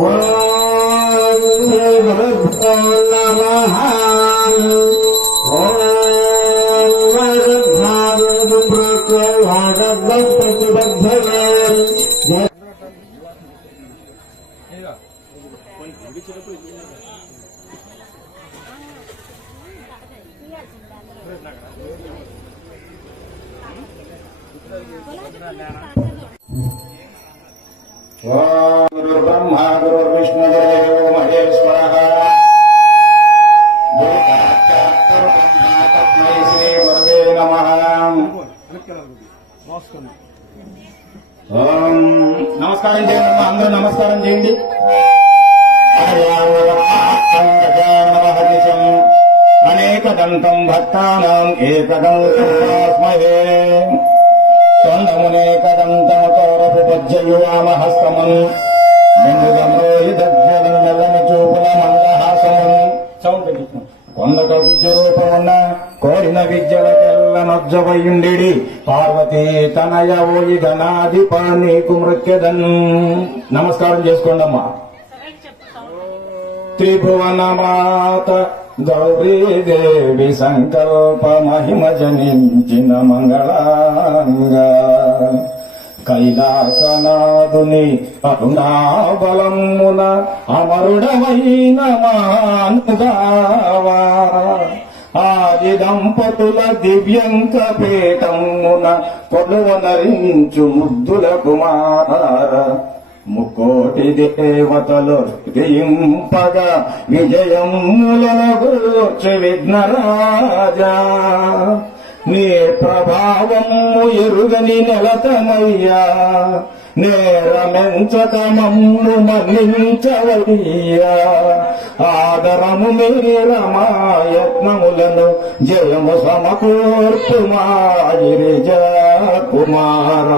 ఓం కోరిన విద్యలకెల్ల నొజ్జవయుండి పార్వతీ తనయ ఓయి గణాధిప నీకు నమస్కారం చేసుకోండమ్మా. త్రిభువన మాత గౌరీదేవి సంకల్ప మహిమ జనించిన మంగళంగా. కైలాసనాథుని అరుణాబలమున అమరుడమైన మానుగావా. ఆది దంపతుల దివ్యంక పీఠమున కొలువనరించు ముద్దుల కుమార ముకోటి దేవతలు దింపగా విజయములను గూర్చి విఘ్నరాజా. నీ ప్రభావము ఎరుగని నెలతమయ్యా నేరమెంచక మమ్ము మన్నించవయ్యా ఆదరము మీర మాయత్నములను జయము సమకూర్పు మా కుమార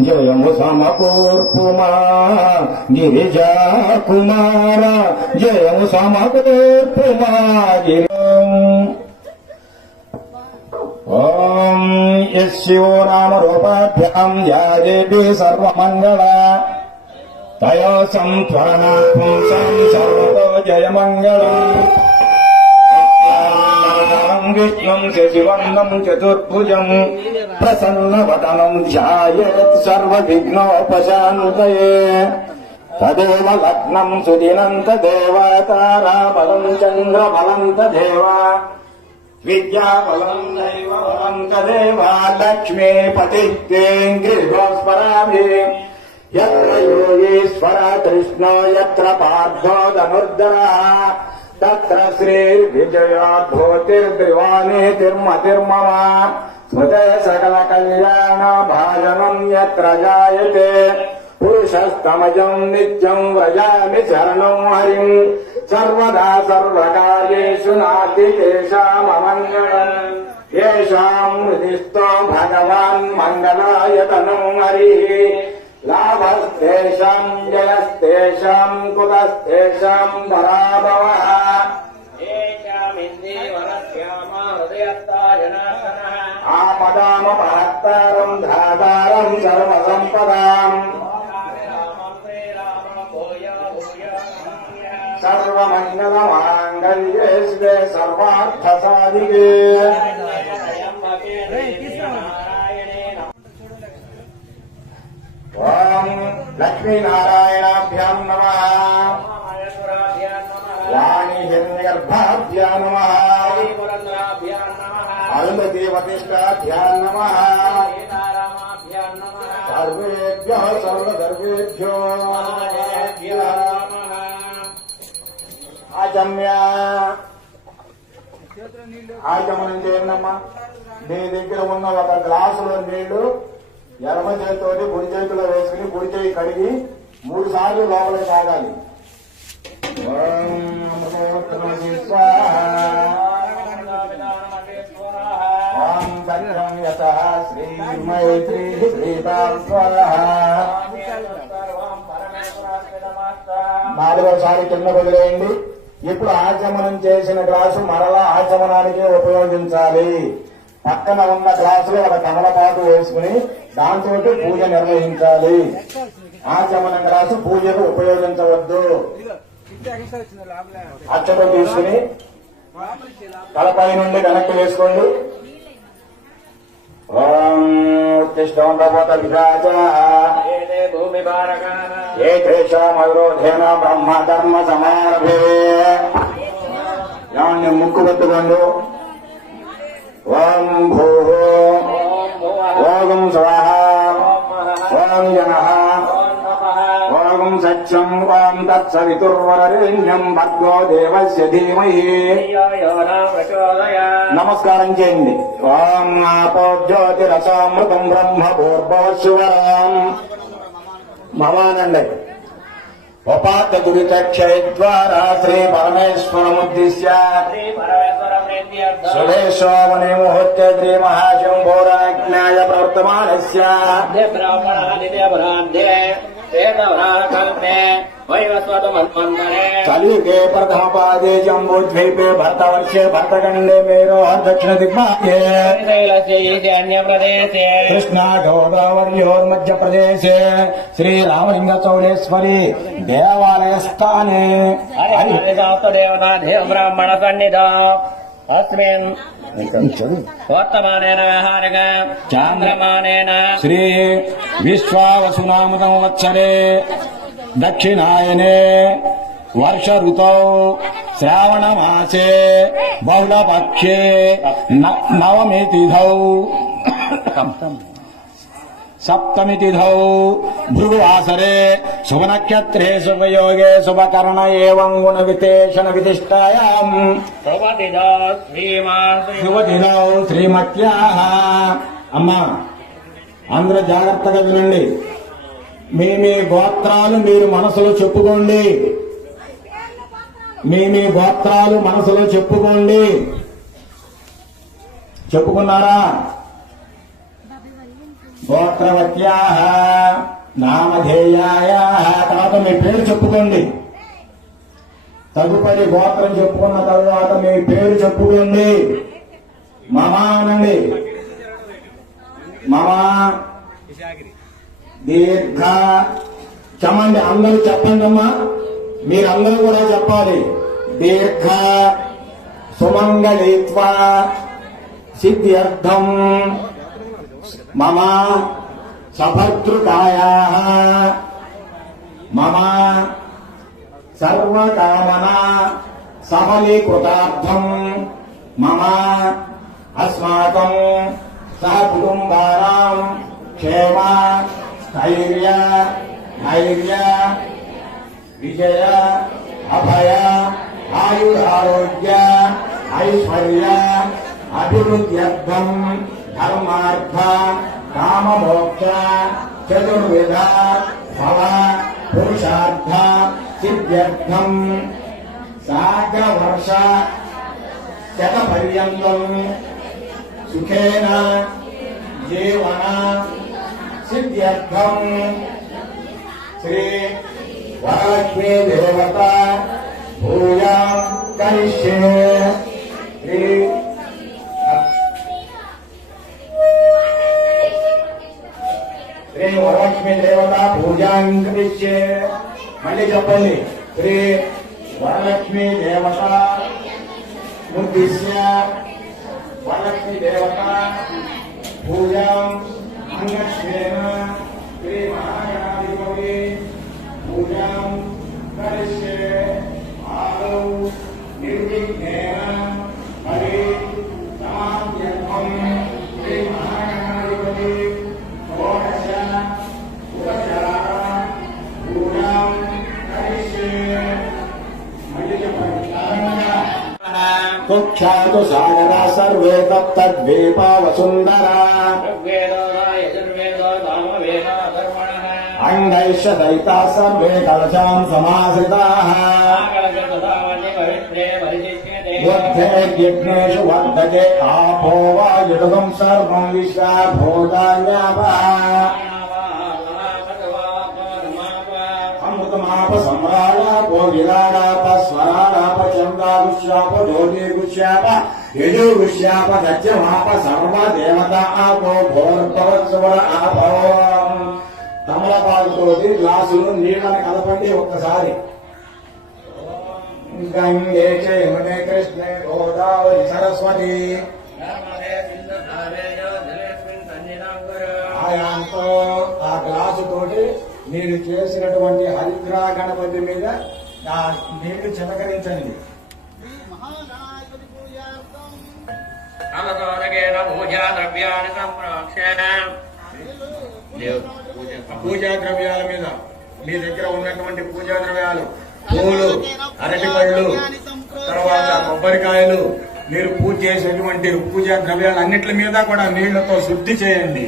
జయము సమకూర్పు మా గిరిజ కుమార జయము సమకూర్పు మా గిరి యశివో నామ రూపాభ్యాం యాదేవి సర్వమంగళ తయో సంత్వరణాత్మం సర్వతో జయమంగళం విష్ణుం శశివర్ణం చతుర్భుజం ప్రసన్నవదనం ధ్యాయేత్ సర్వవిఘ్నోపశాంతయే తదేవ లగ్నం సుదినం తదేవ తారాబలం చంద్రబలం తదేవ విద్యాబలం దైవ బలం తదేవ లక్ష్మీపతిస్పరాభి యత్ర యోగీశ్వర కృష్ణో ఎత్ర పార్థో ధనుర్ధర తత్ర శ్రీర్విజయోద్భూతిర్దివానేతిర్మతిర్మమ స్మృతే సకల కళ్యాణ భాజనం యత్ర జాయతే పురుషస్తమజం నిత్యం వ్రజామి శరణం హరిం సర్వదా సర్వకార్యేషు నాస్తి తేషామమంగళం येषाम् हृदिस्थो भगवान् मङ्गलायतनम् हरिः लाभस्तेषाम् जयस्तेषाम् कुतस्तेषाम् पराभवः आपदामपहत्तारम् धातारम् सर्वसम्पदाम् సర్వమంగళమాంగళ్యే శివే సర్వార్థ సాధికే ఓం లక్ష్మీనారాయణాభ్యాం నమ. వాణి హిరణ్యగర్భాభ్యా నమ. అరుణదేవతేష్టాభ్యా నమ. సర్వేభ్య సర్వసర్వేభ్యో ఆచమ్య ఆచమనం చేయండమ్మా మీ దగ్గర ఉన్న ఒక గ్లాసులో నీళ్ళు ఎడమ చేతితోటి కుడి చేతిలో వేసుకుని కుడి చేయి కడిగి మూడు సార్లు లోపల తాగాలి. నాలుగోసారి కింద వదిలేయండి. ఇప్పుడు ఆచమనం చేసిన గ్లాసు మరలా ఆచమనానికే ఉపయోగించాలి. పక్కన ఉన్న గ్లాసులో ఒక కమలపాటు వేసుకుని దాంతో పూజ నిర్వహించాలి. ఆచమనం గ్లాసు పూజకు ఉపయోగించవద్దు. అచ్చట తీసుకుని తలపై నుండి వెనక్కి వేసుకోండి. ఓం ఉత్తిష్టోండపోత విరాజ భూమి ఏ దేశమవిరోధేన బ్రహ్మ ధర్మ సమారభే. ఏమండి ముక్కు పెట్టుకోండు. ఓం భూ ఓం స్వాహ ఓం జన ఓం సత్యం ఓం తత్సవితుర్వరేణ్యం భర్గో దేవస్య ధీమహి. నమస్కారం చేయండి. ఓం ఆపో జ్యోతిరసామృతం బ్రహ్మ పూర్వశివరాం మమానండి ఉపాత దురితక్షయ ద్వారా శ్రీ పరమేశ్వరముద్దిశ్య సురేశోమని ముహూర్తే శ్రీ మహాశంభోరాజ్ఞాయ ప్రవర్తమానస్య కలియుగే ప్రథమ పాదే జంబూద్వీపే భర్తవర్షే భర్తఖండే మేరో దక్షిణ దిగ్భాగే ప్రదేశే కృష్ణా గోదావర్యోర్మధ్య ప్రదేశే శ్రీరామలింగ చౌడేశ్వరి దేవాలయ స్థానే దేవతా దేవ బ్రాహ్మణ సన్నిధ। అస్మిన్ వర్తమానేన చాంద్రమానేన శ్రీ విశ్వావసునామ సంవత్సరే దక్షిణాయనే వర్ష ఋతౌ శ్రావణ మాసే బహుళపక్షే నవమి తిథౌ సప్తమి తిథౌ భృగువాసరే శుభనక్షత్రే శుభయోగే శుభకరణ ఏవం గుణ విశేషణ విశిష్టాయాం. శుభదినౌ శ్రీమత్యా అమ్మా అందరూ జాగ్రత్తగా వినండి. మీ మీ గోత్రాలు మీరు మనసులో చెప్పుకోండి. మీ మీ గోత్రాలు మనసులో చెప్పుకోండి. చెప్పుకున్నారా? గోత్రవత్యా నామధేయాయ. తర్వాత మీ పేరు చెప్పుకోండి. తదుపరి గోత్రం చెప్పుకున్న తర్వాత మీ పేరు చెప్పుకోండి. మమా అనండి. మమా. దీర్ఘ చమండి అందరూ చెప్పండి అమ్మా మీరందరూ కూడా చెప్పాలి. దీర్ఘ సుమంగళిత్వ సిద్ధ్యర్థం మమ సభద్రుకాయా మమ సర్వకామన సఫలీకృతార్థం మమ అస్మాకం సహ కుటుంబానాం క్షేమ స్థైర్య ధైర్య విజయ అభయ ఆయురారోగ్య ఐశ్వర్య అభివృద్ధ్యర్థం ధర్మార్థ కామమోక్ష చతుర్విధ ఫల పురుషార్థ సిద్ధ్యర్థం సాగ్రవర్ష శతపర్యంతం సుఖేన జీవన సిద్ధ్యర్థం శ్రీ వరలక్ష్మీ దేవత భూయా కరిష్యే శ్రీ శ్రీ వరలక్ష్మీ దేవత పూజాం కరిష్యే మళ్ళీ చెప్పండి. శ్రీ వరలక్ష్మీ దేవత ఉద్దిశ్య వరలక్ష్మీ దేవత పూజాం అంగక్షేణ శ్రీ మహాగణాధిపతి పూజాం కరిష్యే ఆదౌ నిర్విఘ్నేన హరి సమాధ్యర్థం శ్రీ మహాగణాధిపతి షోడశ ఉపచార పూజాం కరిష్యే మళ్ళీ చెప్పండి కుక్షాతు సాగరా సర్వే అంగైష దైతా సర్వే కలశాం సమాశ్రితాః ఆకలగతసామాన్య పవిత్రే పరిశిష్యతే బుద్ధేర్యజ్ఞేషు వర్ధతే ఆపో వాయుడుగం సర్వం విశ్వా భూతాన్యాపః అమృతమాప సమ్రాళాపో విరాడాప స్వరాడాప చందాగుశ్యాప జ్యోతిర్గుశ్యాప యజుగుష్యాప సత్యమాప సర్వ దేవత ఆపో భోర్భవత్సవ ఆపో తమలపాకుతోటి గ్లాసులు నీళ్ళని కలపండి ఒక్కసారి. గంగే యమునే కృష్ణే గోదావరి సరస్వతి. ఆయాంతో ఆ గ్లాసు తోటి మీరు చేసినటువంటి హరిద్రా గణపతి మీద ఆ నీళ్ళు చిలకరించండి. పూజా ద్రవ్యాన్ని సంప్రోక్షణ. పూజా. ద్రవ్యాల మీద మీ దగ్గర ఉన్నటువంటి పూజా ద్రవ్యాలు పూలు అరటిపళ్ళు తర్వాత కొబ్బరికాయలు మీరు పూజ చేసేటువంటి పూజా ద్రవ్యాలు అన్నిటి మీద కూడా నీళ్ళతో శుద్ధి చేయండి.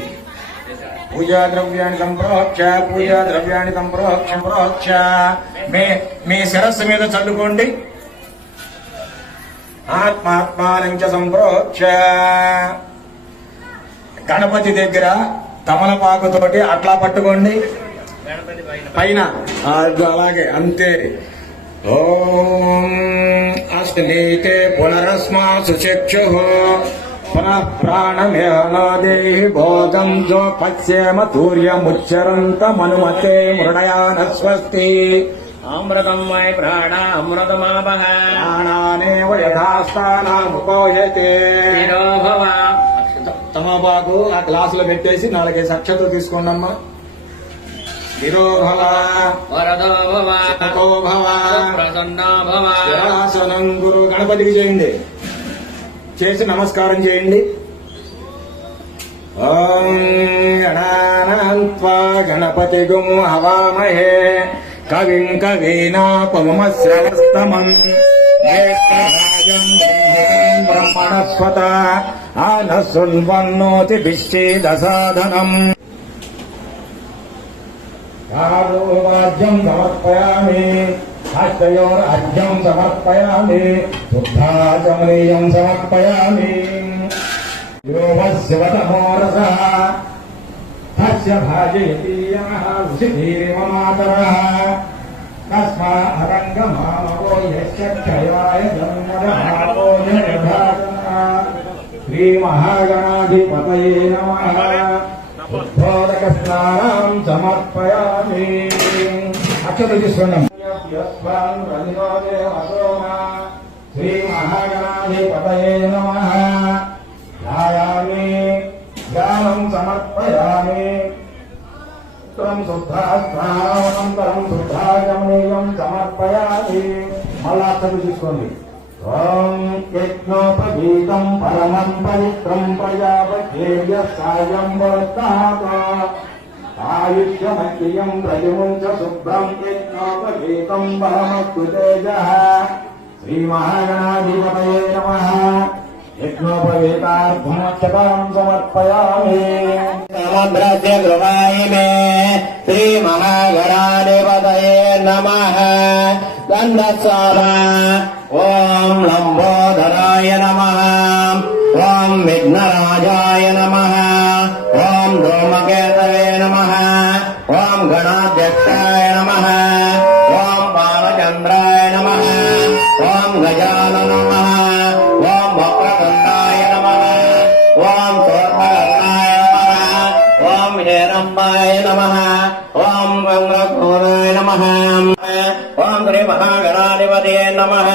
పూజా ద్రవ్యాన్ని సంప్రోక్ష పూజా ద్రవ్యాన్ని సంప్రోక్ష ప్రోక్ష మీ మీ శిరస్సు మీద చల్లుకోండి. ఆత్మాత్మానంచ సంప్రోక్ష. గణపతి దగ్గర తమలపాకుతోటి అట్లా పట్టుకోండి. పైన. అలాగే అంతే. ఓం అష్టనీతే పునరస్మాసు చక్షు. పునః ప్రాణమేనాదే భోగం జో పశ్యేమ తూర్యముచ్చరంతమనుమతే మృడయాన స్వస్తి అమృతం వై ప్రాణ అమృతమాపహ. ప్రాణానేవ యథాస్థానాముపోయతే. భవ తమబాకు ఆ గ్లాసులో పెట్టేసి నాలుగైదు అక్షతలు తీసుకోండమ్మా. నిరోభవ వరదో భవ శతతో భవ ప్రసన్నా భవ శిరాసనం గురు గణపతికి చేయండి చేసి నమస్కారం చేయండి. ఓం గణపతి గుం హవామహే. కవిం కవీనాపమశ్రవస్తమం జ్యేష్ఠరాజం బ్రహ్మణస్వత ఆనసుల్వన్నోతి విశ్చేద సాధనం రాజ్యం సమర్పయామి హస్తయోరాజ్యం సమర్పయామి శుద్ధాచమనీయం సమర్పయామి శివతమోరస హస్య భాజయతి యమః ఉషిధీరివ తస్మా అరంగమామవో యస్య క్షయాయ జన్మదహావో జయభాజన శ్రీమహాగణాధిపతయే నమః. ఉద్బోధక స్నానం అక్షత ఓం యజ్ఞోపగీతం పరమం పవిత్రం ప్రజాపత్యేయ సాయం వర్తాత ఆయుష్యమఖ్యం ప్రజముంచ శుభ్రం యజ్ఞోపగీతం పరమస్తు తేజ శ్రీమహాగణాధిపతయే నమ. యజ్ఞోపవేతార్థమక్షతాం సమర్పయామి. సముద్రస్య గృహాయి మే. శ్రీమహాగణాధిపతయే నమః. గంధస్వామ ఓం లంబోదరాయ నమః. ఓం శ్రీ మహాగణాధిపతే నమః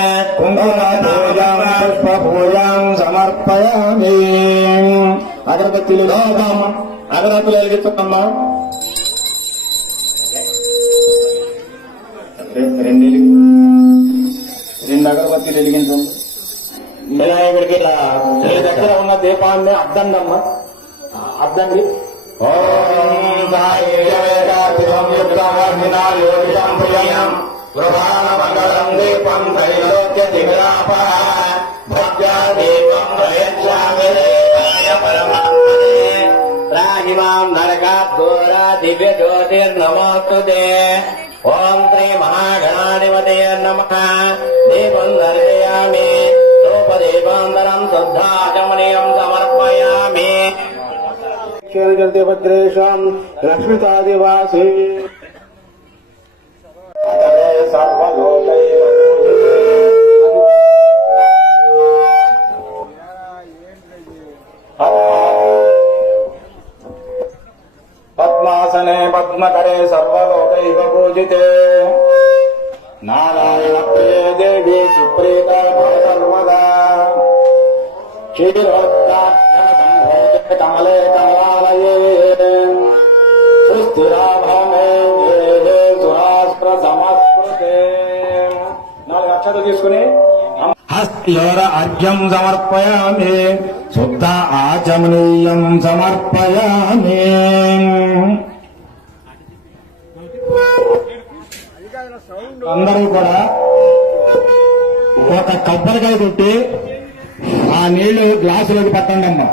పుష్పపూజాం సమర్పయామి అగరబత్తిలు అగరబత్తులు వెలిగిస్తున్నామ్మా రెండు రెండు అగరబత్తిలు వెలిగించండి వినాయకుడికి దగ్గర ఉన్న దీపాన్ని అద్దండమ్మా. అద్దండి. ఓం సాయి సంయుక్తం ప్రియం ప్రధాన దీపం త్రైలోక్య దివిలాప భక్త్యా దీపం ప్రయచ్చామి దేవాయ పరమాత్మనే రాహిమాం నరకాద్ఘోర దివ్య జ్యోతిర్నమోస్తు ఓం శ్రీ మహాగణాధిపతే నమ దీపం దర్శయామి రూపదీపాంతరం శుద్ధాచమనీయం क्षणजन्ते भद्रेषाम् रक्षितादिवासी पद्मासने पद्मकरे सर्वलोकैव पूजिते नारायणप्रिये देवी सुप्रीता सर्वदा क्षीरो కమలే కమలాలయే సుస్థిరాభమే దేహే సురాస్త్ర సమస్కృతే నాలుగు అక్షతలు తీసుకుని హస్త్యోర అర్ఘ్యం సమర్పయామి శుద్ధ ఆచమనీయం సమర్పయామి. అందరూ కూడా ఒక కొబ్బరికాయ కొట్టి ఆ నీళ్ళు గ్లాసులోకి పట్టండి అమ్మా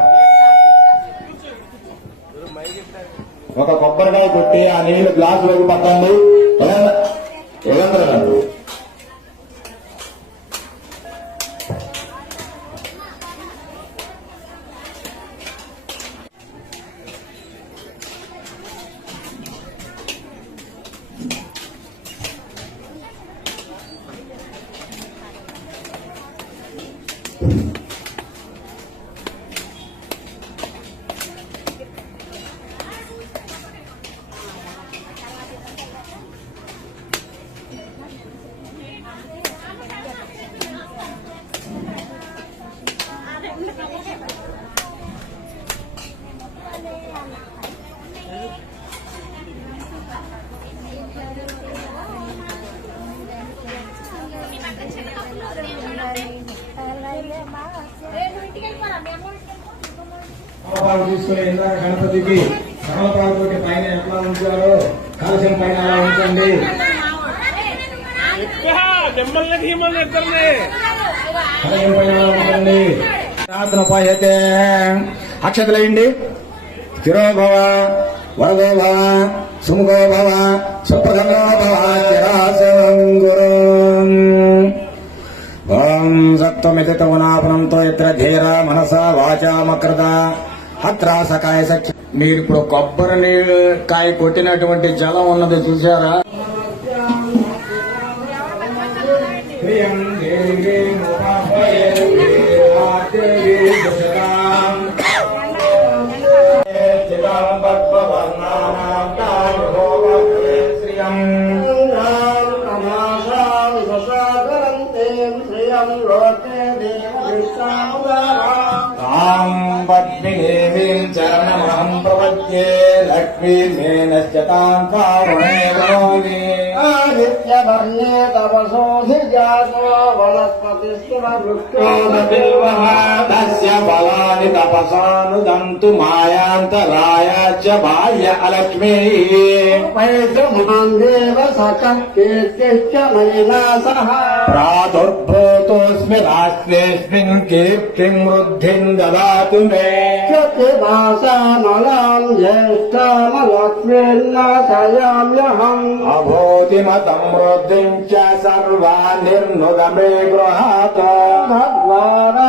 ఒక కొబ్బరికాయ కొట్టి ఆ నీళ్ళు గ్లాస్ గ్లాసులోకి పట్టండి ఎలా- పాలు తీసుకుని ఇందాక గణపతికి కమలపాలతోటి పైన ఎట్లా ఉంచారో కలశం పైన అలా ఉంచండి? కలశం పైన అలా ఉంచండి? ప్రార్థనోపాయతే అక్షతలేయండి స్థిరోభవ వరదో భవ సుముఖో భవ సుప్రధమో భవ చిరాసనం గురు ఓం సత్వమితి తమునాపనంతో ఇత్ర ధీర మనస వాచామకృత. అత్ర సఖ్య మీరు ఇప్పుడు కొబ్బరి నీళ్ళు కాయ కొట్టినటువంటి జలం ఉన్నది చూసారా లక్ష్మీర్మేనశ్చ తాం కారుణే తపసోధిజాతో తస్య బలాని తపసానుదంతు మాయాంతరాయ చ బాహ్య అలక్ష్మీ వైద్యమాందేవ సకీర్తిశ్చ మయినా సహ ప్రాదుర్భూతోస్మి రాష్ట్రేస్మిన్ కీర్తిం వృద్ధిం దదాతు మే చతుర్మాసామలాం జ్యేష్ఠామలక్ష్మీర్నాశయామ్యహం అభూతిమతం వృద్ధిం చ సర్వాన్ నిర్నుగమే గృహాత భగవాన్